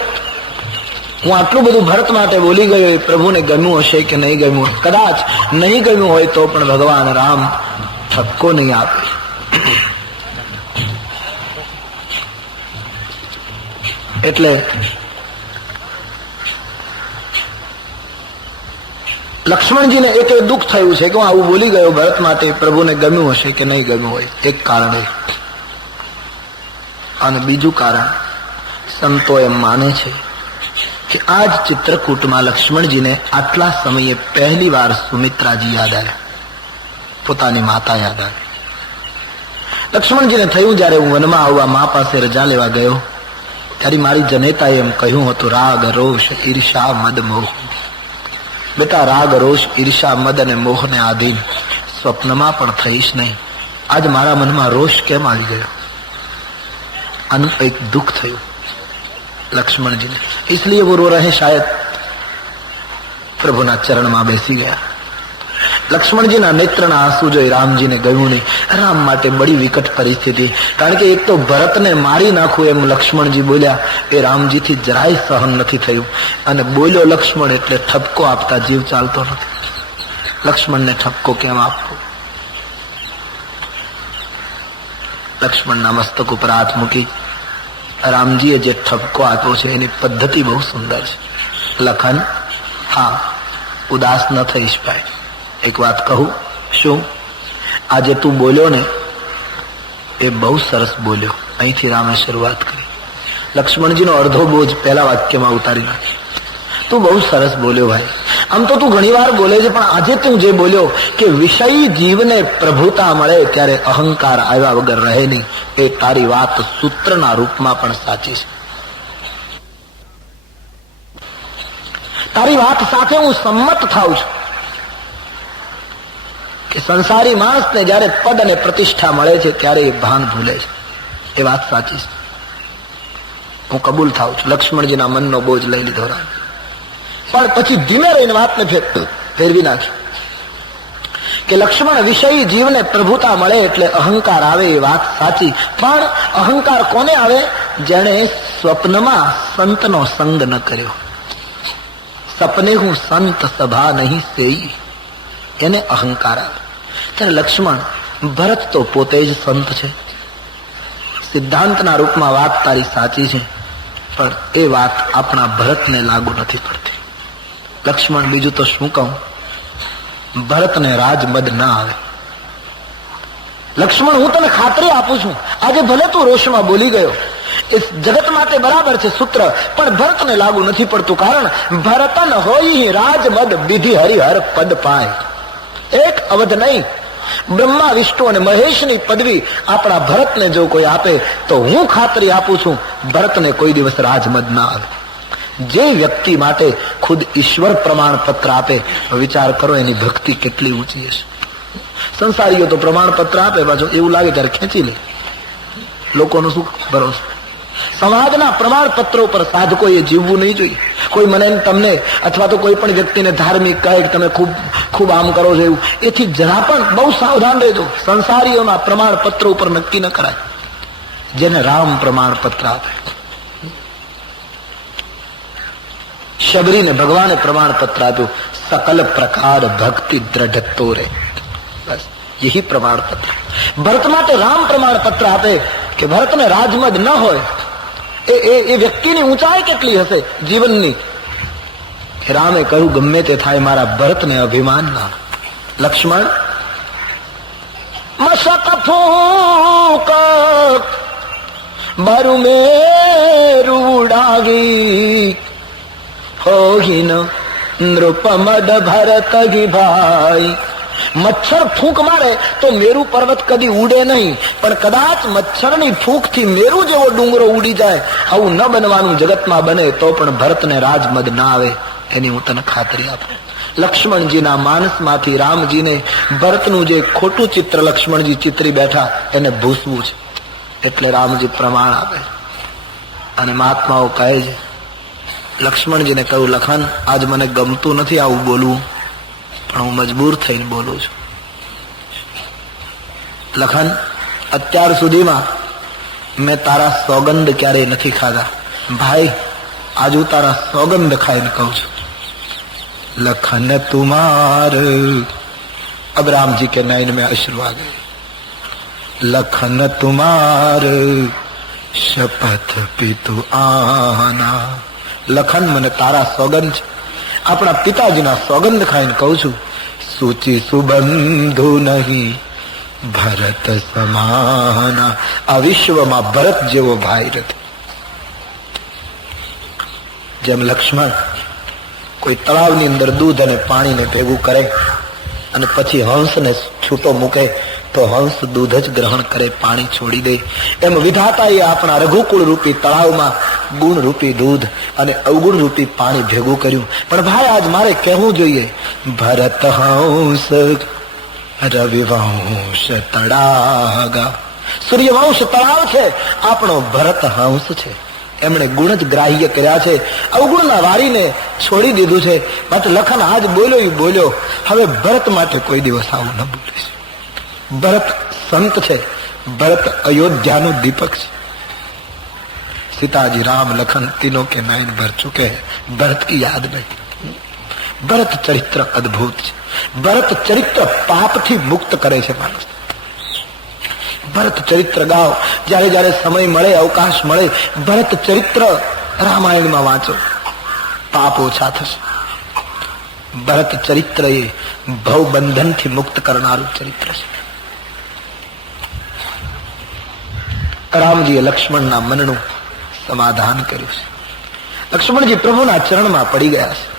હું આટલું બધું ભરત માટે બોલી ગયો, એ પ્રભુને ગમ્યું હશે કે નહીં ગમ્યું. કદાચ નહીં ગમ્યું હોય તો પણ ભગવાન રામ ઠપકો નહીં આપે. એટલે લક્ષ્મણજીને એક દુઃખ થયું છે કે હું આવું બોલી ગયો ભરત માટે, પ્રભુને ગમ્યું હશે કે નહીં ગમ્યું હોય, એક કારણ એ. અને બીજું કારણ સંતો એમ માને છે કે આ જ ચિત્રકૂટમાં લક્ષ્મણજીને આટલા સમયે પહેલી વાર સુમિત્રાજી યાદ આવ્યા, પોતાની માતા યાદ આવી. લક્ષ્મણજીને થયું જયારે હું વનમાં આવવા મા પાસે રજા લેવા ગયો ત્યારે મારી જનેતાએ એમ કહ્યું હતું રાગ રોષ ઈર્ષા મદ મોહ. બેટા રાગ રોષ ઈર્ષા મદ અને મોહને આધીન સ્વપ્નમાં પણ થઈશ નહીં. આજ મારા મનમાં રોષ કેમ આવી ગયો? આનું એક દુઃખ થયું લક્ष्मणजीને, इसलिए वो रो रहे शायद. प्रभुना चरण में बेसी गया લક્ષ્મણજીના નેત્રના આંસુ જોઈ રામજીને ગયું નહીં. રામ માટે બડી વિકટ પરિસ્થિતિ, કારણ કે એક તો ભરતને મારી નાખવું એમ લક્ષ્મણજી બોલ્યા એ રામજીથી જરાય સહન નથી થયું. અને બોલ્યો લક્ષ્મણ એટલે ઠપકો આપતા જીવ ચાલતો નથી. લક્ષ્મણને ઠપકો કેમ આપવો? લક્ષ્મણના મસ્તક ઉપર હાથ મૂકી રામજીએ જે ઠપકો આપ્યો છે એની પદ્ધતિ બહુ સુંદર છે. લખન, હા, ઉદાસ ન થઈશ ભાઈ. એક વાત કહું? શું? આજે તું બોલ્યો ને એ બહુ સરસ બોલ્યો. અહીંથી રામે શરૂઆત કરી. લક્ષ્મણજીનો અડધો બોજ પહેલા વાક્યમાં ઉતારી નાખી. તું બહુ સરસ બોલ્યો ભાઈ. આમ તો તું ઘણી વાર બોલે છે, પણ આજે તું જે બોલ્યો કે વિષય જીવને પ્રભુતા મળે ત્યારે અહંકાર આવ્યા વગર રહે નહીં, એ તારી વાત સૂત્રના રૂપમાં પણ સાચી છે. તારી વાત સાથે હું સંમત થાઉં છું કે સંસારી માણસને જયારે પદ અને પ્રતિષ્ઠા મળે છે ત્યારે એ ભાન ભૂલે છે. એ વાત સાચી છે, હું કબૂલ થાઉં છું. લક્ષ્મણજીના મનનો બોજ લઈ લીધો રામ. પણ પછી ધીમે રહીને વાતને ફેરવી નાખી કે લક્ષ્મણ, વિષય જીવને પ્રભુતા મળે એટલે અહંકાર આવે એ વાત સાચી, પણ અહંકાર કોને આવે? જેણે સ્વપ્નમાં સંતનો સંગ ન કર્યો. સપને હું સંત સભા નહીં સેઈ, એને અહંકાર આવે. ત્યારે લક્ષ્મણ, ભરત તો પોતે જ સંત છે. સિદ્ધાંતના રૂપમાં વાત તારી સાચી છે, પણ એ વાત આપણા ભરતને લાગુ નથી પડતી. લક્ષ્મણ, બીજું તો શું કહું? ભરતને રાજમદ ના આવે. લક્ષ્મણ, હું તને ખાતરી આપું છું, આજે ભલે તું રોષમાં બોલી ગયો, એ જગત માટે બરાબર છે સૂત્ર, પણ ભરતને લાગુ નથી પડતું. કારણ ભરતન હોય રાજમદ વિધિ હરિહર પદ પાય. એક અવધ નહીં, બ્રહ્મા વિષ્ણુ અને મહેશની પદવી આપણા ભરતને જો કોઈ આપે તો હું ખાતરી આપું છું ભરતને કોઈ દિવસ રાજમદ ના આવે. જે વ્યક્તિ માટે ખુદ ઈશ્વર પ્રમાણપત્ર આપે, વિચાર કરો એની ભક્તિ કેટલી ઊંચી હશે. સંસારીઓ તો પ્રમાણપત્ર આપે, પાછું એવું લાગે ત્યારે ખેંચી લે. લોકોનો શું ભરોસો? સમાજના પ્રમાણપત્રો પર સાધકોએ જીવવું નહીં જોઈએ. કોઈ મને તમને અથવા તો કોઈ પણ વ્યક્તિને ધાર્મિક કહે કે તમે ખૂબ ખૂબ આમ કરો છો, એવું એથી જરા પણ બહુ સાવધાન રહેજો. સંસારીઓના પ્રમાણપત્રો ઉપર નક્કી ન કરાય. જેને રામ પ્રમાણપત્ર આપે, શબરીને ભગવાને પ્રમાણપત્ર આપ્યું, સકલ પ્રકાર ભક્તિ દ્રઢ તોરે. બસ યહી પ્રમાણપત્ર. ભરત માટે રામ પ્રમાણપત્ર આપે કે ભરતને રાજમદ ન હોય. એ વ્યક્તિની ઊંચાઈ કેટલી હશે જીવનની. રામે કહ્યું, ગમે તે થાય મારા ભરતને અભિમાન ના. લક્ષ્મણ, મશક ફૂક બરુ મેરુ ઉડાવી હોહીન નૃપમદ ભરત ગી ભાઈ. મચ્છર ફૂંક મારે તો મેરુ પર્વત કદી ઉડે નહીં, પણ કદાચ મચ્છરની ફૂંકથી મેરુ જેવો ડુંગરો ઉડી જાય. આવું ન બનવાનું જગતમાં બને તો પણ ભરતને રાજમદ ના આવે, એની હું તને ખાતરી આપું. લક્ષ્મણજીના માનસમાંથી રામજીને ભરતનું જે ખોટું ચિત્ર લક્ષ્મણજી ચિત્રી બેઠા એને ભૂસવું છે. એટલે રામજી પ્રમાણ આપે. અને મહાત્માઓ કહે છે, લક્ષ્મણજીને કહ્યું, લખન, આજ મને ગમતું નથી આવું બોલવું, પણ હું મજબૂર થઈને બોલું છું. લખન, અત્યાર સુધીમાં મેં તારા સોગંદ ક્યારેય નથી ખાધા. ભાઈ, આજ હું તારા સોગંદ ખાઈને કહું છું. लखन तुम्हार, अब राम जी के नयन में अश्रु आ गए. लखन तुम्हार शपथ पितु आना. लखन, મને તારા સોગંદ છે, આપણા પિતાજીના સોગંદ ખાઈને કહું છું, સૂચિ સુબંધુ નહીં ભરત સમાના. આ વિશ્વમાં ભરત જેવો ભાઈ નથી. જેમ લક્ષ્મણ કોઈ તળાવની અંદર દૂધ અને પાણીને ભેગું કરે અને પછી હંસને છૂટો મૂકે તો હંસ દૂધ જ ગ્રહણ કરે, પાણી છોડી દે, એમ વિધાતાએ આપણા રઘુકુળ રૂપી તળાવમાં ગુણ રૂપી દૂધ અને અવગુણ રૂપી પાણી ભેગું કર્યું. પણ ભાઈ, આજ મારે કહેવું જોઈએ, ભરત હંસ રવિવંશ તળાગા. સૂર્યવંશ તળાવ છે, આપણો ભરત હંસ છે. એમણે ગુણ જ ગ્રાહ્ય કર્યા છે, અવગુણના વારીને છોડી દીધું છે. માત્ર લખન આજ બોલ્યો એ બોલ્યો, હવે ભરત માટે કોઈ દિવસ આવું ન બોલીશ. ભરત સંત છે, ભરત અયોધ્યાનો દીપક છે. सीताजी राम लखन तीनों के नयन भर चुके हैं भरत की याद में. भरत चरित्र अद्भुत છે. ભરત ચરિત્ર પાપથી મુક્ત કરે છે માણસ. ભરત ચરિત્ર ગાઓ, જયારે જયારે સમય મળે, અવકાશ મળે, ભરત ચરિત્ર રામાયણમાં વાંચો, પાપ ઓછા થશે. ભરત ચરિત્ર એ ભવબંધનથી મુક્ત કરનારું ચરિત્ર છે. રામજીએ લક્ષ્મણના મનનું સમાધાન કર્યું છે. લક્ષ્મણજી પ્રભુના ચરણમાં પડી ગયા છે.